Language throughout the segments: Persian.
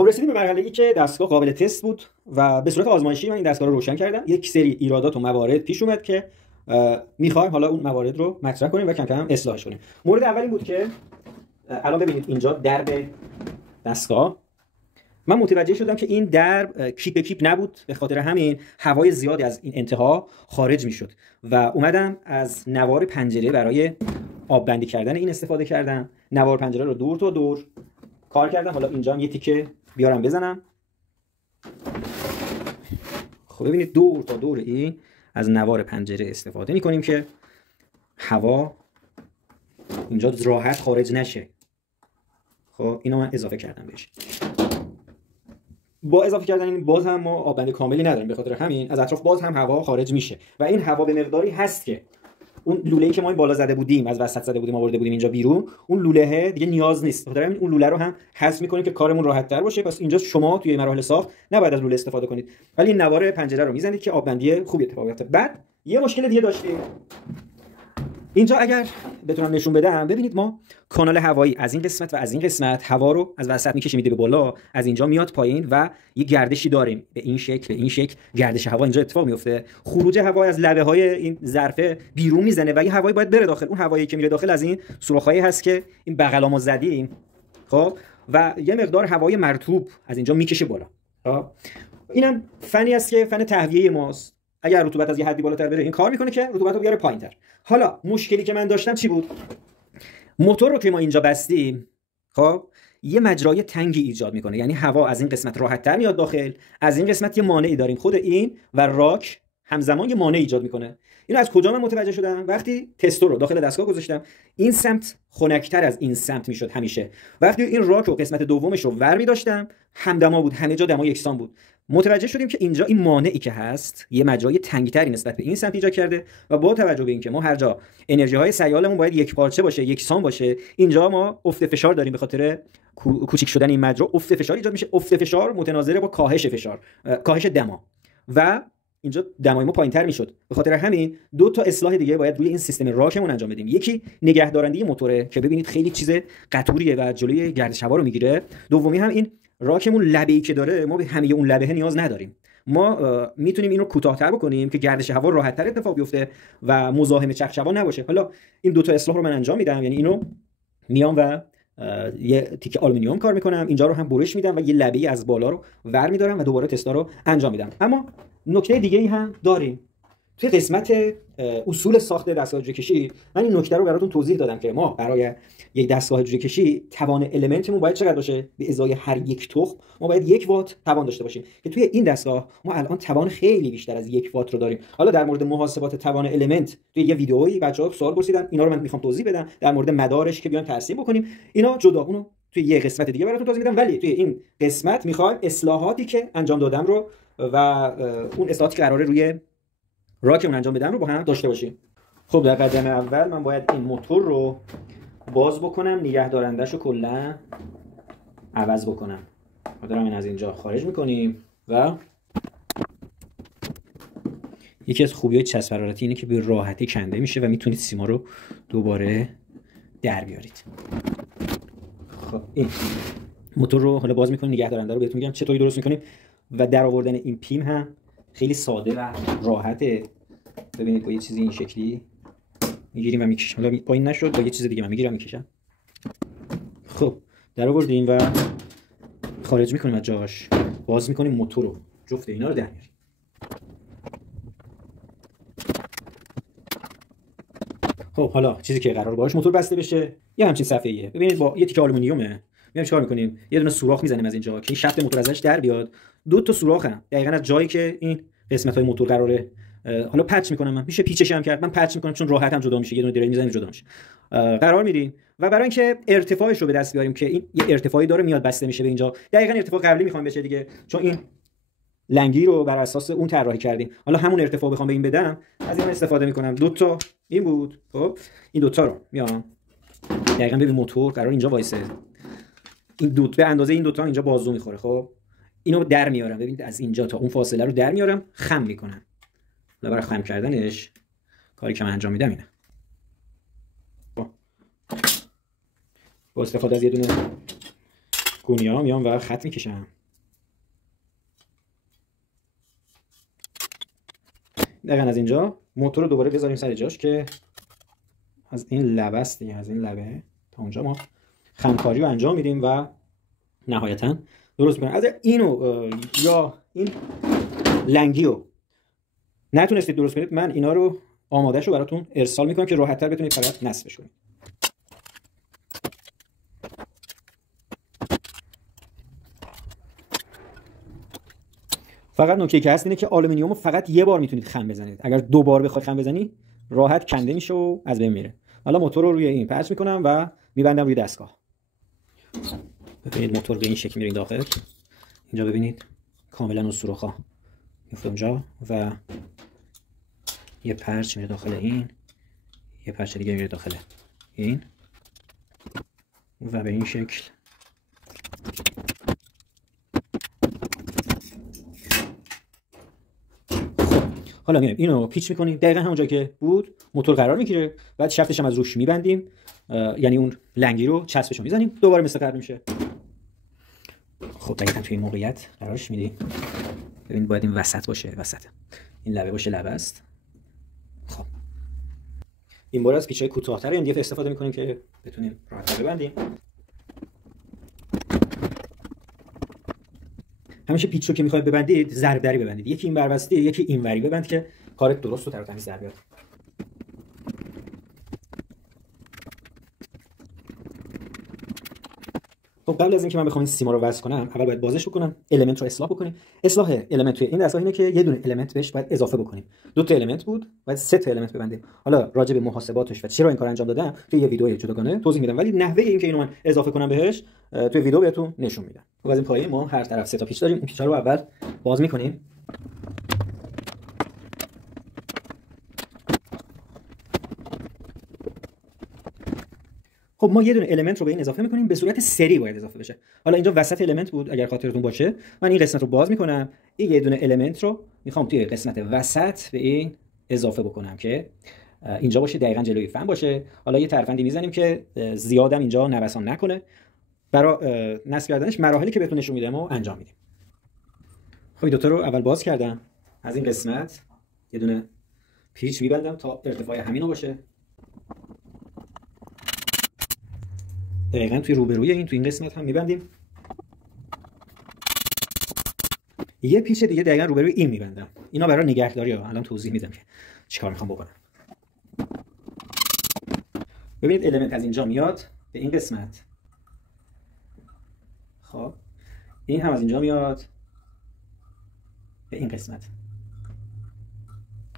خب رسیدیم به مرحله‌ای که دستگاه قابل تست بود و به صورت آزمایشی من این دستگاه رو روشن کردم. یک سری ایرادات و موارد پیش اومد که می‌خوایم حالا اون موارد رو مطرح کنیم و کم کم اصلاحش کنیم. مورد اول این بود که الان ببینید اینجا درب دستگاه، من متوجه شدم که این درب کیپ به کیپ نبود، به خاطر همین هوای زیادی از این انتها خارج میشد و اومدم از نوار پنجره برای آب بندی کردن این استفاده کردم. نوار پنجره رو دور تا دور کار کردم. حالا اینجا هم یه تیکه بیارم بزنم. خب ببینید دور تا دور این از نوار پنجره استفاده میکنیم که هوا اینجا راحت خارج نشه. خب اینو من اضافه کردم بهش. با اضافه کردن این باز هم ما آببند کاملی نداریم، به خاطر همین از اطراف باز هم هوا خارج میشه و این هوا به مقداری هست که اون لوله‌ای که ما این بالا زده بودیم، از وسط زده بودیم آورده بودیم اینجا بیرون، اون لوله دیگه نیاز نیست. به خاطر همین اون لوله رو هم حذف می‌کنیم که کارمون راحت‌تر باشه. پس اینجا شما توی مراحل ساخت نباید از لوله استفاده کنید، ولی این نوار پنجره رو میزنید که آببندی خوبی اتفاق بیفته. بعد یه مشکل دیگه داشتیم اینجا، اگر بتونم نشون بدم، ببینید ما کانال هوایی از این قسمت و از این قسمت هوا رو از وسط میکشه میده به بالا، از اینجا میاد پایین و یه گردشی داریم به این شکل گردش هوا اینجا اتفاق میفته. خروج هوا از لبه های این ظرفه بیرون میزنه و یه هوایی باید بره داخل. اون هوایی که میره داخل از این سوراخایی هست که این بغلامو زدیم، خب، و یه مقدار هوای مرطوب از اینجا میکشه بالا. خب اینم فنی است که فن تهویه ماست. اگر رطوبت از یه حدی بالاتر بره این کار میکنه که رطوبت رو بیاره پایینتر. حالا مشکلی که من داشتم چی بود؟ موتور رو که ما اینجا بستیم، خب یه مجرای تنگی ایجاد میکنه، یعنی هوا از این قسمت راحت‌تر میاد داخل، از این قسمت یه مانعی داریم، خود این و راک همزمان یه مانع ایجاد میکنه. اینو از کجا من متوجه شدم؟ وقتی تستو رو داخل دستگاه گذاشتم، این سمت خنک‌تر از این سمت میشد همیشه. وقتی این راک رو قسمت دومش رو ور می‌داشتم، همدما بود، همه جا دما یکسان بود. متوجه شدیم که اینجا این مانعی که هست یه مجرای تنگتری نسبت به این سمت ایجاد کرده و با توجه به اینکه ما هر جا انرژی های سیالمون باید یک پارچه باشه، یکسان باشه، اینجا ما افت فشار داریم. به خاطر کوچیک شدن این مجرا افت فشار ایجاد میشه. افت فشار متناظر با کاهش فشار، کاهش دما، و اینجا دمای ما پایینتر میشد. به خاطر همین دو تا اصلاح دیگه باید روی این سیستم راکمون انجام بدیم. یکی نگهدارندگی موتوره که ببینید خیلی چیز قطوریه و جلوی گردش هوا رو میگیره. دومی هم این راکمون لبه‌ای که داره، ما به همه اون لبه نیاز نداریم. ما میتونیم اینو کوتاه‌تر بکنیم که گردش هوا راحت‌تر اتفاق بیفته و مزاحم چرخشوا نباشه. حالا این دو تا اصلاح رو من انجام میدم، یعنی اینو میام و یه تیکه آلومینیوم کار میکنم، اینجا رو هم برش میدم و یه لبه‌ای از بالا رو ور میدارم و دوباره تستا رو انجام میدم. اما نکته دیگه‌ای هم داریم توی قسمت اصول ساخت دستگاه جوجه کشی. من این نکته رو براتون توضیح دادم که ما برای یک دستگاه جوجه کشی توان المنتمون باید چقدر باشه؟ به ازای هر یک تخم ما باید 1 وات توان داشته باشیم که توی این دستگاه ما الان توان خیلی بیشتر از 1 وات رو داریم. حالا در مورد محاسبات توان المنت توی یه ویدئویی بچه‌ها سوال پرسیدن، اینا رو من میخوام توضیح بدم. در مورد مدارش که بیان ترسیم بکنیم، اینا جدا، اونو توی یه قسمت دیگه براتون توضیح میدم. ولی توی این قسمت میخوایم اصلاحاتی که انجام دادم رو و اون اصلاحاتی که قراره روی راکمون انجام بدم رو با هم داشته باشیم. خب در قدم اول من باید این موتور رو باز بکنم، نگهدارندش رو کلا عوض بکنم. دارم این از اینجا خارج میکنیم و یکی از خوبی‌های چسب حرارتی اینه که به راحتی کنده میشه و میتونید سیما رو دوباره در بیارید. خب این موتور رو حالا باز میکنیم، نگهدارنده رو بهتون میگم چطوری درست میکنیم و در آوردن این پیم هم خیلی ساده و راحته. ببینید با یه چیزی این شکلی میگیریم و میکشیم. حالا پایین نشد، با یه چیز دیگه من میگیرم میکشم. خب در آوردیم و خارج میکنیم از جاش، باز میکنیم موتور رو، جفت اینا رو در میاریم. خب حالا چیزی که قرار باهاش موتور بسته بشه یه همچین صفحه‌ایه. ببینید با یه تیکه آلومینیومه. میام چیکار میکنیم؟ یه دونه سوراخ میزنیم از اینجا که این شفت موتور ازش در بیاد. دو تا سوراخن دقیقاً از جایی که این قسمت‌های موتور قراره حالا پچ میکنم. من میشه پیچش هم کرد، من پچ میکنم چون راحت هم جدا میشه، یه دونه دریل میزنیم جدا میشه. قرار میدیم و برای اینکه ارتفاعش رو به دست بیاریم که این یه ارتفاعی داره میاد بسته میشه به اینجا، دقیقاً ارتفاع قبلی میخوام بشه دیگه، چون این لنگی رو بر اساس اون طراحی کردیم. حالا همون ارتفاع بخوام به این بدم، از این استفاده میکنم. دو تا این بود. خب این دو تا رو میام دقیقاً ببین موتور قرار اینجا وایسه، این دو به اندازه این دو تا اینجا بازو میخوره. خب اینو در میارم، ببینید از اینجا تا اون فاصله رو در میارم، خم میکنم. حالا برای خم کردنش کاری که من انجام میدم اینه. با استفاده از یه دونه گونیا میام و خط میکشم. دقیقا از اینجا موتور رو دوباره بذاریم سر جاش که از این لبه است دیگه، از این لبه تا اونجا ما خمکاری رو انجام میدیم و نهایتا درست میکنیم. از اینو یا این لنگی رو نتونستید درست کنید، من اینا رو آمادهش رو براتون ارسال میکنم که راحت‌تر بتونید فقط نصبش کنید. فقط نکته که هست اینه که آلومینیوم رو فقط یه بار میتونید خم بزنید. اگر دو بار بخواید خم بزنی راحت کنده میشه و از بین میره. حالا موتور رو روی این پرچ میکنم و میبندم روی دستگاه. ببینید موتور به این شکل میره داخل. اینجا ببینید کاملا اون سوراخ‌ها میفته اونجا و یه پرچ میره داخل این، یه پرچ دیگه میره داخل این و به این شکل حالا میایم اینو پیچ میکنیم دقیقاً همونجا که بود موتور قرار میگیره. بعد شفتش هم از روش میبندیم، یعنی اون لنگی رو چسبشو میزنیم، دوباره مثل قبل میشه. خب دقیقاً توی این موقعیت قرارش میدیم. ببین باید این وسط باشه، وسط این لبه باشه، لبه است. خب این بار از پیچای کوتاه‌تر MDF استفاده میکنیم که بتونیم راحت ببندیم. همیشه پیچ رو که میخواید ببندید ضرب دری ببندید، یکی این بربسته یکی این وری ببند که کارت درست و تر و تمیز در بیاد. خب قبل از اینکه من بخوام این سیما رو وصل کنم اول باید بازش بکنم، المنت رو اصلاح بکنیم. اصلاح المنت توی این دستگاه اینه که یه دونه المنت بهش باید اضافه بکنیم. دو تا المنت بود باید سه تا المنت ببندیم. حالا راجع به محاسباتش و چرا این کار انجام دادم توی یه ویدیو جداگانه توضیح میدم، ولی نحوه اینکه اینو من اضافه کنم بهش توی ویدیو بهتون نشون میدم. خب از این پایه ما هر طرف سه تا پیچ داریم، اون پیچا رو اول باز میکنیم. خب ما یه دونه المنت رو به این اضافه می‌کنیم، به صورت سری باید اضافه بشه. حالا اینجا وسط المنت بود اگر خاطرتون باشه، من این قسمت رو باز می‌کنم، این یه دونه المنت رو می‌خوام توی قسمت وسط به این اضافه بکنم که اینجا باشه، دقیقاً جلوی فن باشه. حالا یه ترفندی می‌زنیم که زیادم اینجا نوسان نکنه. برای نصب کردنش مراحلی که بهتون نشون میدم و انجام میدیم. خب این دو تا رو اول باز کردم، از این قسمت یه دونه پیچ می‌بندم تا ارتفاع همینو باشه. دقیقاً توی روبروی این، توی این قسمت هم میبندیم. یه پیچ دیگه دقیقاً روبروی این میبندم. اینا برای نگهداری ها، الان توضیح میدم که چیکار میخوام بکنم. ببینید المنت از اینجا میاد به این قسمت. خب این هم از اینجا میاد به این قسمت.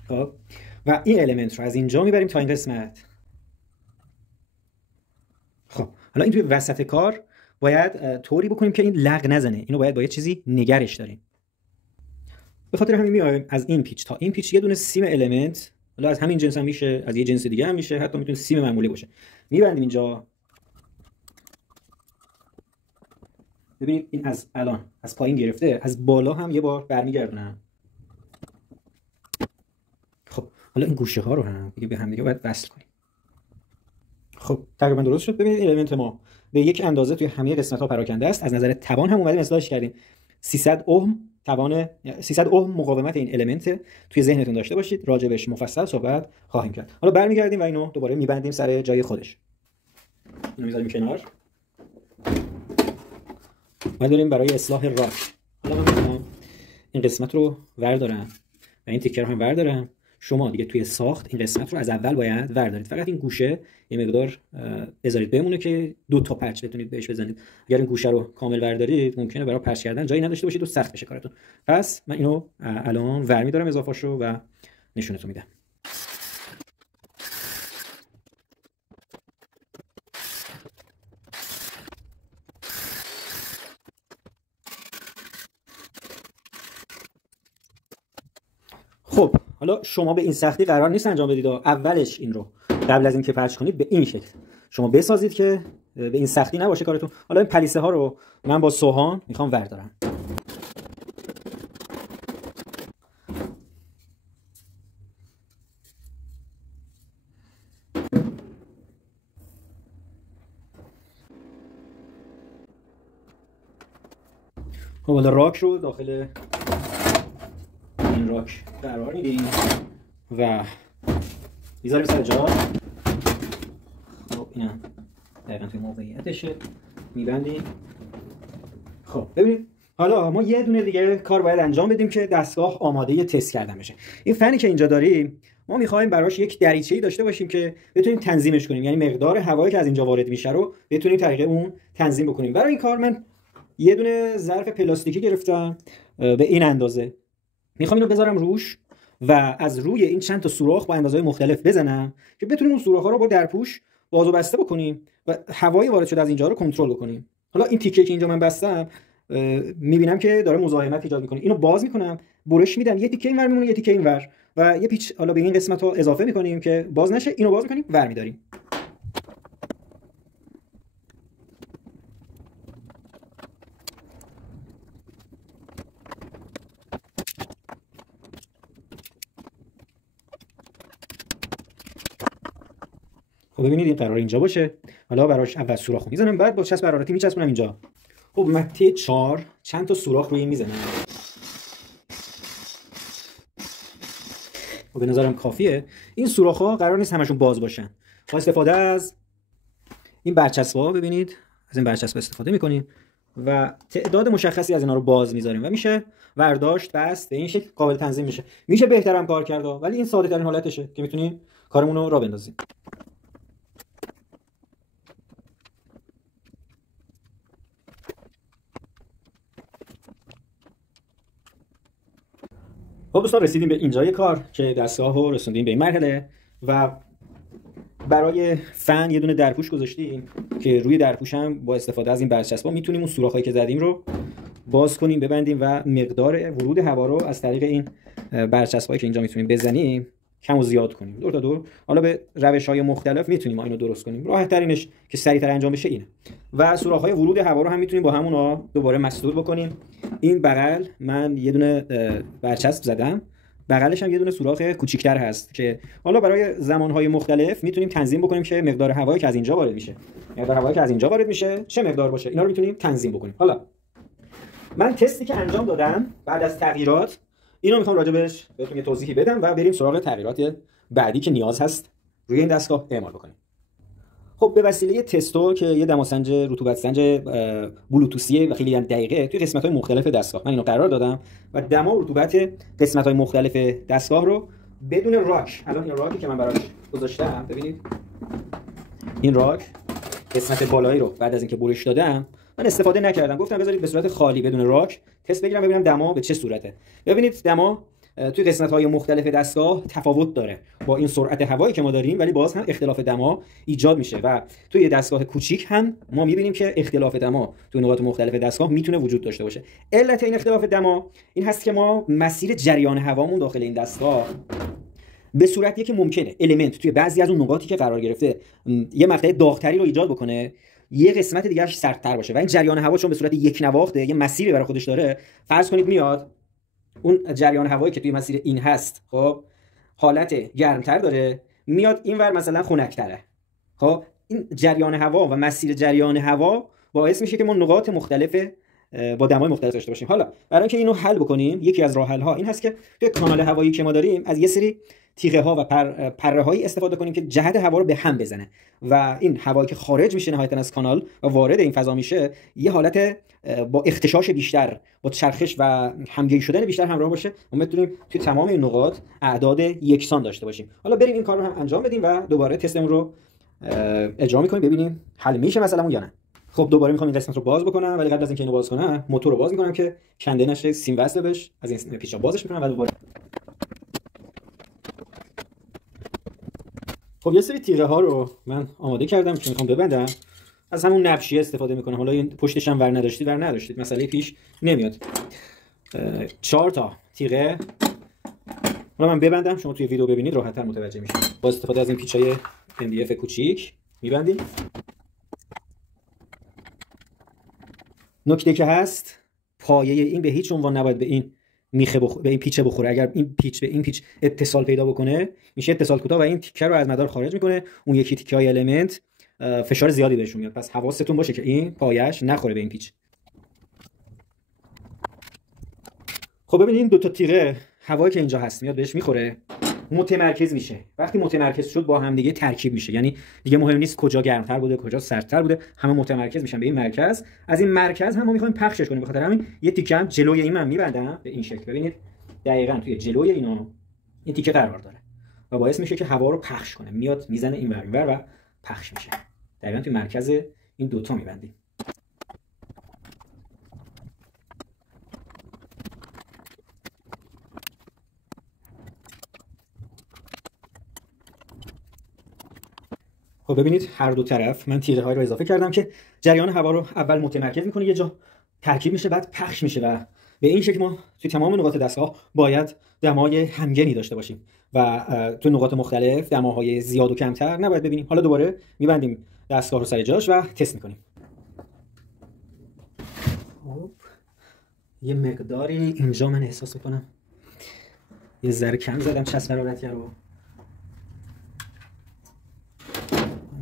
خب و این المنت رو از اینجا میبریم تا این قسمت. خب حالا این توی وسط کار باید طوری بکنیم که این لق نزنه، اینو باید با یه چیزی نگرش داریم. به خاطر همین میایم از این پیچ تا این پیچ یه دونه سیم المنت، حالا از همین جنس هم میشه، از یه جنس دیگه هم میشه، حتی میتونه سیم معمولی باشه، میبندیم اینجا. ببینید این از الان از پایین گرفته، از بالا هم یه بار برمیگردونم. خب حالا این گوشه ها رو هم دیگه به هم دیگه باید وصل کنیم. خب تقریبا درست شد. ببینید المنت ما به یک اندازه توی همه قسمت ها پراکنده است. از نظر توان هم اومدیم اصلاحش کردیم. 300 اوم توان، 300 اوم مقاومت این المنت توی ذهنتون داشته باشید، راجبش مفصل صحبت خواهیم کرد. حالا برمیگردیم و اینو دوباره میبندیم سر جای خودش. اینو میذاریم کنار. ما داریم برای اصلاح راک. حالا من میخوام این قسمت رو وردارم و این تیکر رو هم وردارم. شما دیگه توی ساخت این قسمت رو از اول باید وردارید. فقط این گوشه یه مقدار بذارید بمونه که دو تا پرچ بتونید بهش بزنید. اگر این گوشه رو کامل وردارید ممکنه برای پرچ کردن جایی نداشته باشید و سخت بشه کارتون. پس من اینو الان ور می‌دارم اضافه‌شو و نشونتون میدم. خب حالا شما به این سختی قرار نیست انجام بدید. اولش این رو قبل از اینکه پرچ کنید به این شکل شما بسازید که به این سختی نباشه کارتون. حالا این پلیسه ها رو من با سوهان میخوام وردارم. خب حالا راک رو داخل این راک قرار میدیم و میذاریم سر جا. خب اینم دقیقاً توی موقعیتشه، میبندیم. خب ببینید حالا ما یه دونه دیگه کار باید انجام بدیم که دستگاه آماده تست کردن بشه. این فنی که اینجا داریم ما می‌خوایم براش یک دریچه‌ای داشته باشیم که بتونیم تنظیمش کنیم، یعنی مقدار هوایی که از اینجا وارد میشه رو بتونیم طریق اون تنظیم بکنیم. برای این کار من یه دونه ظرف پلاستیکی گرفتم به این اندازه، میخوام اینو بذارم روش و از روی این چند تا سوراخ با اندازه‌های مختلف بزنم که بتونیم اون سوراخ‌ها رو با درپوش باز و بسته بکنیم و هوای وارد شده از اینجا رو کنترل بکنیم. حالا این تیکه که اینجا من بستم میبینم که داره مزاحمت ایجاد میکنه، اینو باز میکنم، برش میدم، یه تیکه اینور میمونه، یه تیکه اینور و یه پیچ حالا به این قسمت رو اضافه میکنیم که باز نشه، اینو باز میکنیم، ور میداریم. خب ببینید این قرار اینجا باشه. حالا براش اول سوراخو میزنم، بعد با چسب حرارتی میچسبونم اینجا. خب مته 4 چند تا سوراخ روی این میزنم. خب به نظرم کافیه. این سوراخ‌ها قرار نیست همشون باز باشن. با استفاده از این برچسب‌ها ببینید از این برچسب استفاده می‌کنیم و تعداد مشخصی از اینا رو باز می‌ذاریم و میشه برداشت بست، به این شکل قابل تنظیم میشه. میشه بهترم کار کرد، ولی این ساده‌ترین حالتشه که می‌تونیم کارمون رو راه بندازیم. خب دوستان رسیدیم به اینجای کار که دستگاه رو رسوندیم به این مرحله و برای فن یه دونه درپوش گذاشتیم که روی درپوش هم با استفاده از این برچسب‌ها میتونیم اون سوراخ‌هایی که زدیم رو باز کنیم، ببندیم و مقدار ورود هوا رو از طریق این برچسب‌هایی که اینجا میتونیم بزنیم کم و زیاد کنیم دور تا دور. حالا به روش‌های مختلف میتونیم ما اینو درست کنیم. راه ترینش که سریع‌تر انجام بشه اینه. و سوراخ‌های ورود هوا رو هم میتونیم با همونا دوباره مسدود بکنیم. این بغل من یه دونه برچسب زدم، بغلش هم یه دونه سوراخ کوچیک‌تر هست که حالا برای زمان‌های مختلف میتونیم تنظیم بکنیم که مقدار هوایی که از اینجا وارد میشه، مقدار هوایی که از اینجا وارد میشه چه مقدار باشه، اینا رو میتونیم تنظیم بکنیم. حالا من تستی که انجام دادم بعد از تغییرات اینو میخوام راجبش بهتون یه توضیحی بدم و بریم سراغ تغییرات بعدی که نیاز هست روی این دستگاه اعمال بکنیم. خب به وسیله تستو که یه دماسنج رطوبت سنج بلوتوثیه و خیلی دقیقه توی قسمت‌های مختلف دستگاه من اینو قرار دادم و دما و رطوبت قسمت‌های مختلف دستگاه رو بدون راک، الان این راکی که من براش گذاشتم ببینید، این راک قسمت بالایی رو بعد از اینکه برش دادم من استفاده نکردم، گفتم بذارید به صورت خالی بدون راک تست بگیرم ببینم دما به چه صورته. ببینید دما توی قسمت‌های مختلف دستگاه تفاوت داره با این سرعت هوایی که ما داریم، ولی باز هم اختلاف دما ایجاد میشه و توی دستگاه کوچیک هم ما می‌بینیم که اختلاف دما توی نقاط مختلف دستگاه میتونه وجود داشته باشه. علت این اختلاف دما این هست که ما مسیر جریان هوامون داخل این دستگاه به صورتی که ممکنه المنت توی بعضی از اون نقاطی که قرار گرفته یه مقطع داغتری رو ایجاد بکنه، یه قسمت دیگه‌اش سردتر باشه و این جریان هوا چون به صورت یک نواخته یه مسیری برای خودش داره، فرض کنید میاد اون جریان هوایی که توی مسیر این هست خب حالت گرمتر داره، میاد اینور مثلا خنک‌تره. خب این جریان هوا و مسیر جریان هوا باعث میشه که ما نقاط مختلف با دمای مختلف داشته باشیم. حالا برای اینکه اینو حل بکنیم یکی از راه حل‌ها این هست که توی کانال هوایی که ما داریم از یه سری تیغه ها و پره هایی استفاده کنیم که جهت هوا رو به هم بزنه و این هوایی که خارج میشه نهایتا از کانال و وارد این فضا میشه یه حالت با اختشاش بیشتر، با چرخش و همگیر شدن بیشتر همراه باشه. ما میتونیم توی تمام این نقاط اعداد یکسان داشته باشیم. حالا بریم این کار رو هم انجام بدیم و دوباره تستمون رو اجرا میکنیم ببینیم حل میشه مثلا یا نه. خب دوباره میخوام این قسمت رو باز بکنم، ولی قبل از اینکه اینو باز کنم موتور رو باز میکنم که کنده نشه، سیم وصل بهش، از این پیچا بازش میکنم و دوباره. خب یه سری تیغه ها رو من آماده کردم که میخوام ببندم، از همون نبشیه استفاده میکنم. حالا این پشتش هم ور نداشتید مسئله پیش نمیاد. 4 تا تیغه حالا من ببندم، شما توی ویدیو ببینید راحت‌تر متوجه میشید. با استفاده از این پیچای MDF کوچیک میبندیم. نکته که هست پایه این به هیچ عنوان نباید به این میخه به این پیچه بخوره. اگر این پیچ به این پیچ اتصال پیدا بکنه میشه اتصال کوتاه و این تیکه رو از مدار خارج میکنه، اون یکی تیکه های المنت فشار زیادی بهشون میاد. پس حواستون باشه که این پایش نخوره به این پیچ. خب ببینید این دو تا تیغه هوایی که اینجا هست میاد بهش میخوره، متمرکز میشه. وقتی متمرکز شد با هم دیگه ترکیب میشه، یعنی دیگه مهم نیست کجا گرمتر بوده کجا سردتر بوده، همه متمرکز میشن به این مرکز. از این مرکز هم ما میخوایم پخشش کنیم، بخاطر همین یه تیکه هم جلوی این من میبندم به این شکل. ببینید دقیقاً توی جلوی اینا این تیکه قرار داره و باعث میشه که هوا رو پخش کنه، میاد میزنه این ور و پخش میشه. دقیقاً توی مرکز این دوتا میبندیم. خب ببینید هر دو طرف من تیغه های رو اضافه کردم که جریان هوا رو اول متمرکز میکنه، یه جا ترکیب میشه بعد پخش میشه و به این شکل ما توی تمام نقاط دستگاه باید دمای همگنی داشته باشیم و تو نقاط مختلف دماهای زیاد و کمتر نباید ببینیم. حالا دوباره میبندیم دستگاه رو سر جاش و تست میکنیم. خب یه مقداری اینجا من احساس میکنم یه ذره کم زدم چسب حرارتی رو،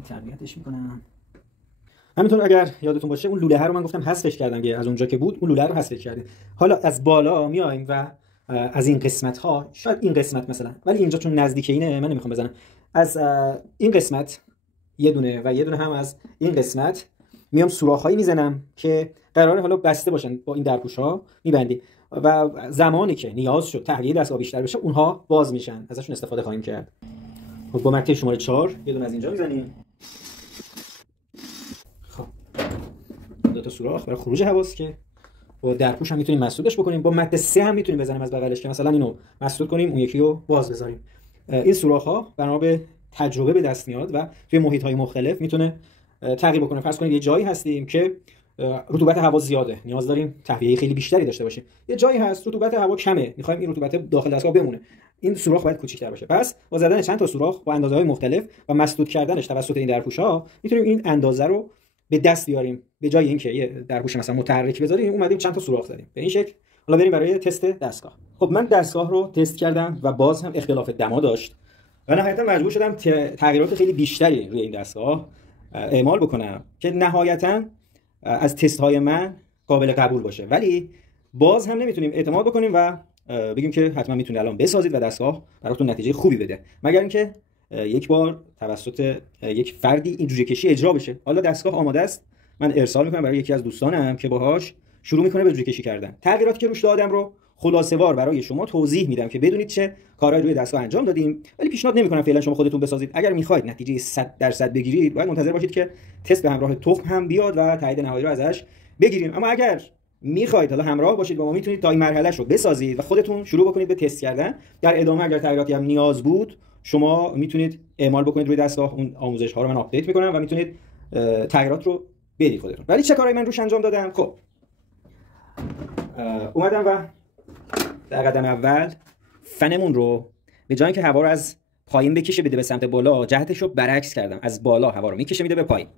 تربیتش میکنم. همینطور اگر یادتون باشه اون لوله ها رو من گفتم حذفش کردم، که از اونجا که بود اون لوله رو حذف کردیم. حالا از بالا میایم و از این قسمت ها، شاید این قسمت مثلا، ولی اینجا چون نزدیک اینه من نمیخوام بزنم، از این قسمت یه دونه و یه دونه هم از این قسمت میام سوراخ‌هایی میزنم که قراره حالا بسته باشن با این درپوش‌ها، میبندیم و زمانی که نیاز شد تهویه دستگاه بیشتر بشه اونها باز میشن، ازشون استفاده خواهیم کرد. خب با مته شماره 4 یه دونه از اینجا میزنیم. خب دو تا سوراخ برای خروج هواست که با درپوش هم میتونیم مسدودش بکنیم، با مته 3 هم میتونیم بزنیم از بغلش که مثلا اینو مسدود کنیم اون یکی رو باز بذاریم. این سوراخ ها بنا به تجربه به دست میاد و توی محیط های مختلف میتونه تغییر بکنه. فرض کنید یه جایی هستیم که رطوبت هوا زیاده، نیاز داریم تهویه خیلی بیشتری داشته باشیم. یه جایی هست رطوبت هوا کمه، میخوایم این رطوبت داخل دستگاه بمونه، این سوراخ باید کوچیک‌تر باشه. پس با زدن چند تا سوراخ با اندازه‌های مختلف و مسدود کردنش توسط این درپوش‌ها میتونیم این اندازه رو به دست بیاریم. به جای اینکه یه درپوش مثلا متحرک بذاریم اومدیم چند تا سوراخ زدیم به این شکل. حالا بریم برای تست دستگاه. خب من دستگاه رو تست کردم و باز هم اختلاف دما داشت و نهایتا مجبور شدم تغییرات خیلی بیشتری روی این دستگاه اعمال بکنم که نهایتا از تست های من قابل قبول باشه. ولی باز هم نمیتونیم اعتماد بکنیم و بگیم که حتما میتونه الان بسازید و دستگاه براتون نتیجه خوبی بده، مگر اینکه یک بار توسط یک فردی این جوجه کشی اجرا بشه. حالا دستگاه آماده است، من ارسال میکنم برای یکی از دوستانم که باهاش شروع میکنه به جوجه کشی کردن. تغییراتی که روش دادم رو خلاصه وار برای شما توضیح میدم که بدونید چه کارهایی روی دستگاه انجام دادیم، ولی پیشنهاد نمیکنم فعلا شما خودتون بسازید. اگر میخواید نتیجه 100% بگیرید باید منتظر باشید که تست به همراه تخم هم بیاد و تایید نهایی رو ازش بگیریم. اما اگر میخواید حالا همراه باشید با ما، میتونید تا این مرحلهش رو بسازید و خودتون شروع بکنید به تست کردن. در ادامه اگر تغییراتی هم نیاز بود شما میتونید اعمال بکنید روی دستگاه. اون آموزش ها رو من آپدیت میکنم و میتونید تغییرات رو بدید خودتون. ولی چه کارهایی من روش انجام دادم؟ خب اومدم و در قدم اول فنمون رو به جای اینکه هوا رو از پایین بکشه بده به سمت بالا، جهتش رو برعکس کردم، از بالا هوا رو میکشه میده به پایین.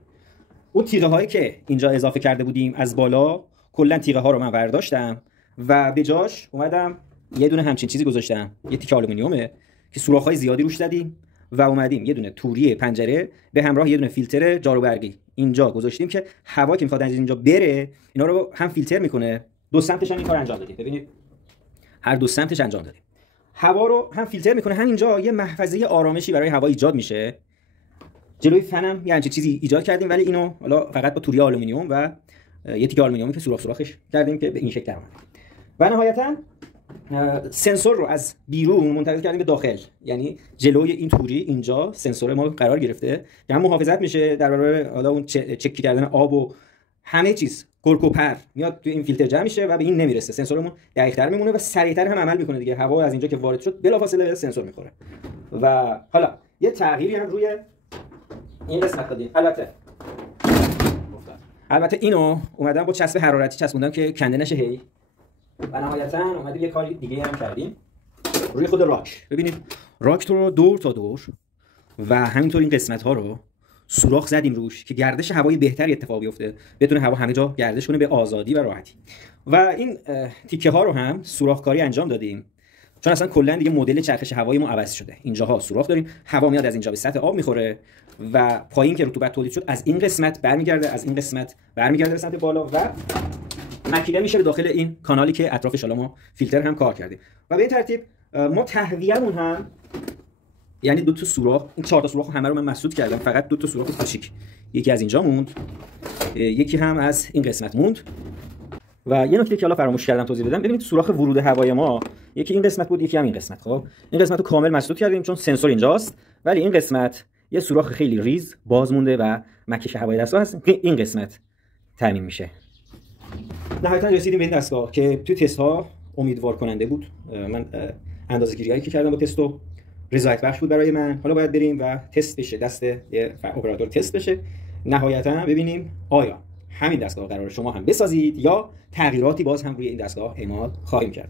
اون تیغه هایی که اینجا اضافه کرده بودیم از بالا، کلا تیغه ها رو من برداشتم و به جاش اومدم یه دونه همچین چیزی گذاشتم، یه تیکه آلومینیومه که سوراخ های زیادی روش زدیم و اومدیم یه دونه توری پنجره به همراه یه دونه فیلتر جاروبرقی اینجا گذاشتیم که هوا که میخواد از اینجا بره اینا رو هم فیلتر میکنه. دو سمتش هم این کار انجام دادیم، ببینید هر دو سمتش انجام دادیم. هوا رو هم فیلتر میکنه، همینجا یه محفظه آرامشی برای هوا ایجاد میشه. جلوی فنم یه همچین چیزی ایجاد کردیم، ولی اینو حالا فقط با توری آلومینیوم و یه تیکه آلومینیومی که سوراخش کردیم که به این شکل اومد. و نهایتا سنسور رو از بیرون منتقل کردیم به داخل، یعنی جلوی این توری اینجا سنسور ما قرار گرفته که هم محافظت میشه در برابر حالا اون چک کردن آب و همه چیز. گرگ و پر میاد تو این فیلتر جمع میشه و به این نمیرسه. سنسورمون دقیق‌تر میمونه و سریعتر هم عمل میکنه دیگه. هوا از اینجا که وارد شد بلافاصله به سنسور میخوره. و حالا یه تغییری هم روی این قسمت دادیم. البته اینو اومدم با چسب حرارتی چسبوندم که کنده نشه هی. و نهایتا اومدیم یه کاری دیگه هم کردیم روی خود راک. ببینید راک رو دور تا دور و همینطور این قسمت ها رو سوراخ زدیم روش که گردش هوایی بهتری اتفاق بیفته، بتونه هوا همه جا گردش کنه به آزادی و راحتی. و این تیکه ها رو هم سوراخ کاری انجام دادیم چون اصلا کلا دیگه مدل چرخش هوایی ما عوض شده. اینجاها سوراخ داریم، هوا میاد از اینجا به سطح آب میخوره و پایین که رطوبت تولید شد از این قسمت برمیگرده، از این قسمت برمیگرده به سمت بالا و مکیده میشه به داخل این کانالی که اطرافش ما فیلتر هم کار کرده و به این ترتیب ما تهویه‌مون هم یعنی دو تا سوراخ، این 4 تا سوراخ همه رو من مسدود کردم، فقط 2 تا سوراخ کوچیک، یکی از اینجا موند، یکی هم از این قسمت موند. و یه نکته که حالا فراموش کردم توضیح بدم، ببینید سوراخ ورود هوای ما یکی این قسمت بود، یکی هم این قسمت. خب این قسمت رو کامل مسدود کردیم چون سنسور اینجاست، ولی این قسمت یه سوراخ خیلی ریز باز مونده و مکش هوای دستگاه هست، این قسمت تامین میشه. نهایتا رسیدیم به این دستگاه که تو تست ها امیدوار کننده بود. من اندازه‌گیری‌هایی که کردم با تستو رضایت بخش بود برای من. حالا باید بریم و تست بشه، دست اپراتور تست بشه، نهایتا ببینیم آیا همین دستگاه قرار شما هم بسازید یا تغییراتی باز هم روی این دستگاه اعمال خواهیم کرد.